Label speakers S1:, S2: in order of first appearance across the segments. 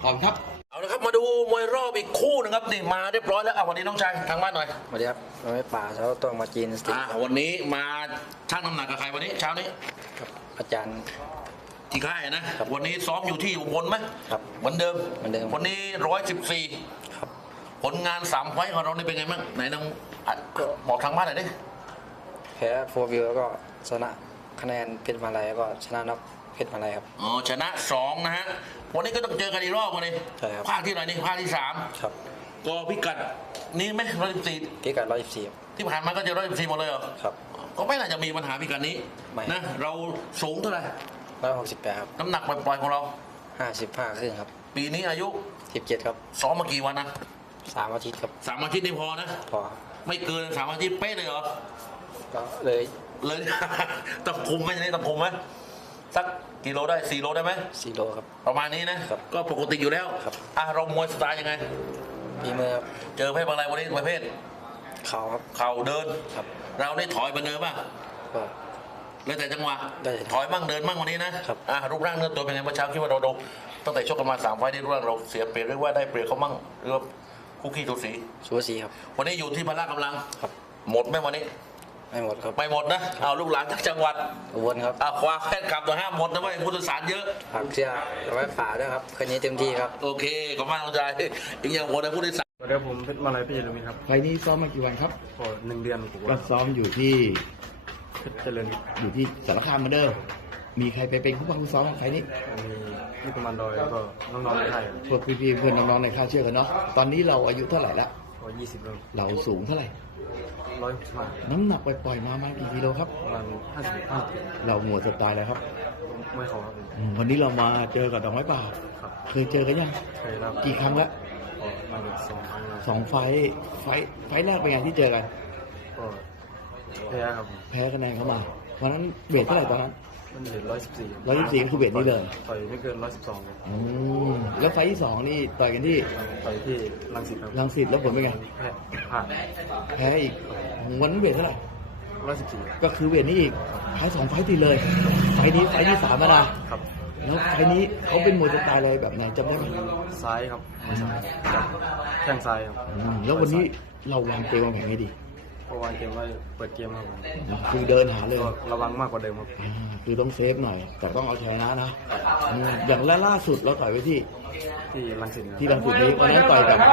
S1: ขอบคุณครับ
S2: เอาละครับมาดูมวยรอบอีกคู่นะครับนี่มาเรียบร้อยแล้ววันนี้น้องชายทางบ้านหน่อย
S3: สวัสดีครับเราไม่ป่าเช้าต้องมาจีนสติ
S2: วันนี้มาชั่งน้ำหนักกับใครวันนี้เช้านี้
S3: ครับอาจารย์
S2: ที่ค่ายนะวันนี้ซ้อมอยู่ที่อุบลไหม
S3: ครับ
S2: เหมือนเดิมวันนี้
S3: 114ครับ
S2: ผลงาน3 ไฟต์ของเรานี่เป็นไงบ้างไหนน้องบอกทางบ้านหน่อยดิ
S3: แพ้โฟวิวแล้วก็ชนะคะแนนเพชรมาลัยแล้วก็ชนะน็อกเพชรมาลัยครับ
S2: ชนะ2นะฮะวันนี้ก็ต้องเจอกันอีกรอบวันนี้ภาคที่ไหนนี่ภาคที่3
S3: ครับ
S2: ก็พิกัดนี้ไหม114
S3: พิกัด114
S2: ที่ผ่านมาก็เจอ114หมดเลยเหรอ
S3: ครับ
S2: ก็ไม่น่าจะมีปัญหาพิกัดนี้นะเราสูงเท่าไหร่
S3: 168ครับ
S2: น้ำหนักปล่อยของเรา
S3: 55ครึ่งครับ
S2: ปีนี้อายุ
S3: 17ครับ
S2: ซ้อมมากี่วันนะ
S3: 3 อาทิตย์ครับ
S2: 3 อาทิตย์นี่พอนะ
S3: พอ
S2: ไม่เกิน3 อาทิตย์เป๊ะเลยเหรอ
S3: ก็เลย
S2: ต้องคุมไหมอย่างนี้ต้องคุมไหมสักกิโลได้4 โลได้ไหม
S3: 4 โลครับ
S2: ประมาณนี้นะก็ปกติอยู่แล้ว
S3: ครับ
S2: เรามวยสไตล์ยังไง
S3: มีมือครับ
S2: เจอเพศอะไรวันนี้ประเภท
S3: เข่าครับ
S2: เข่าเดิน
S3: ครับ
S2: เราได้ถอยมาเดินป่ะ
S3: ก็
S2: เลยแต่จังหวะถอยมั่งเดินมั่งวันนี้นะครับรูปร่างเนื้อตัวเป็นไงเมื่อเช้าคิดว่าเราตั้งแต่ชกกันมา3 ไฟต์ได้รูปร่างเราเสียเปรียบหรือว่าได้เปรียบเขามั่งหรือว่าคู่ขี้ตัวสี
S3: สูสีครับ
S2: วันนี้อยู่ที่พละกำลังหมดไหมวันนี้
S3: ไม่หมดครับ
S2: ไม่หมดนะเอาลูกหลานจากจังหวัด
S3: อุบลครับ
S2: คว้าแค่กลับตัวห้ามหมดนะเว้ยผู้โดยสารเยอะ
S3: ฝากเชื่อเอาไว้ฝาด้วยครับคืนนี้เต็มที่ครับ
S2: โอเคขอบคุณมากน้องชายอีกอย่างหมดนะผู้โดยสาร
S4: เดี๋ยวผมเพชรมาลัยพี่ลุมิครับ
S1: ไฟนี้ซ้อมมากี่วันครับ
S4: ก็1 เดือน
S1: ก็ซ้อมอยู่ที่
S4: เพชรเจริญ
S1: อยู่ที่สารคามเหมือนเดิมมีใครไปเป็นผู้บังคับซ้อมของใครนี่
S4: มีพี่ประมาณดอยแล้วก็น้องๆในค่าย
S1: พวกพี่ๆเพื่อนน้องๆในค่ายเชื่อกันเนาะตอนนี้เราอายุเท่าไหร่ละ
S4: ก็20 โล
S1: เราสูงเท่าไหร่
S4: 165
S1: น้ำหนักปล่อยๆมากี่กิโลครับ
S4: ประมาณ55
S1: เราหมวดสไตล์อะไรครับ
S4: ไม่ขอครับ
S1: วันนี้เรามาเจอกับดอกไม้ป่าเคยเจอกันยัง
S4: เคยครับ
S1: กี่ครั้งละ
S4: มา
S1: 2 ไฟแรกเป็นไงที่เจอกัน
S4: ก็แพ้ครับ
S1: แพ้คะแนนเข้ามาวันนั้นเวทเท่าไหร่ตอนนั้น
S4: มันเหลือ
S1: 114คือเวทนี้เลย
S4: ต่อยไม่เกิน112ครับ
S1: แล้วไฟที่2นี่ต่อยกันที่
S4: รังสิตครับ
S1: รังสิตแล้วผลเป็นไงแพ้อีกวันนั้นเวทเท่าไหร่
S4: 114
S1: ก็คือเวทนี้อีกแพ้2 ไฟที่เลยไฟที่3แล้วนะครับแล้วไฟนี้เขาเป็นมวยสไตล์อะไรแบบไหนจำได้ไหม
S4: ซ้ายครับแข้งซ้ายครับ
S1: แล้ววันนี้เราวางเกมวางแผนให้ดี
S4: วางเกมไว้เปิดเกมครับ
S1: คือเดินหาเลย
S4: ระวังมากกว่าเดิมครับ
S1: คือต้องเซฟหน่อยแต่ต้องเอาชนะนะอย่างล่าสุดเราต่อยไปที่
S4: รังสิต
S1: นี้วันนั้นต่อยกับ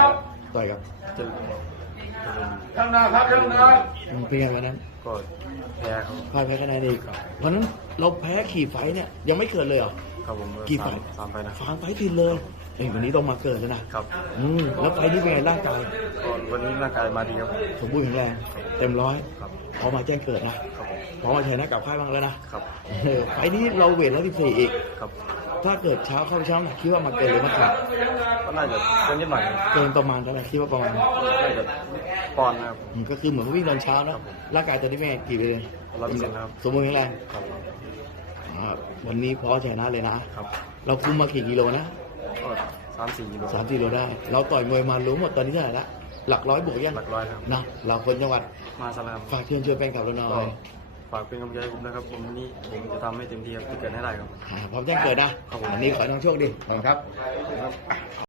S2: ข้างหน้าครับข้างหน้า
S1: เป็นไงวันนั้น
S4: ก็แพ้ครับ
S1: แพ้คะแนนอีกวันนั้นเราแพ้ขี่ไฟเนี่ยยังไม่เกิดเลยเหรอ
S4: ครับผม
S1: กี่ไฟ
S4: 3 ไฟนะ
S1: 3 ไฟติดเลยวันนี้ต้องมาเกิดแล้วนะครับแล้วไฟนี้เป็นไงร่างกาย
S4: วันนี้ร่างกายมาดีครับ
S1: สมบูรณ์แข็งแรงเต็ม100พอมาแจ้งเกิดนะพอมาชนะกับค่ายบ้างแล้วนะครับไฟนี้เราเวท114อีก
S4: ครับ
S1: ถ้าเกิดเช้าเข้าเช้าหนักคิดว่ามาเกินหรือมาขาด
S4: ก็น่าจะเกินนิดหน่อย
S1: เกินประมาณเท่าไหร่คิดว่าประมาณ
S4: น่าจะปอนด์นะครับ
S1: ก็คือเหมือนวิ่งตอนเช้านะร่างกายตอนนี้เป็นกี่เปอร์เซ็นต์
S4: ครับ
S1: สมบูรณ์แข็งแรงวันนี้พอชนะเลยนะครับเราคุมมากี่กิโลนะ
S4: 3-4 กิโล
S1: 3-4 โลได้เราต่อยมวยมารู้หมดตอนนี้เท่าไหร่ละหลักร้อยบวกยัง
S4: หลักร้อยครับ
S1: นะเราคนจังหวัด
S4: มาสลาม
S1: ฝากเชิญชวนแฟนคลับเราหน่อย
S4: ฝากเป็นกำลังใจให้ผมนะครับผมนี้ผมจะทำให้เต็มที่ครับจะเกิดให้ได้ครับ
S1: พร้อมแจ้งเกิดนะวันนี้ขอให้น้องโชคดีขอบคุณครับ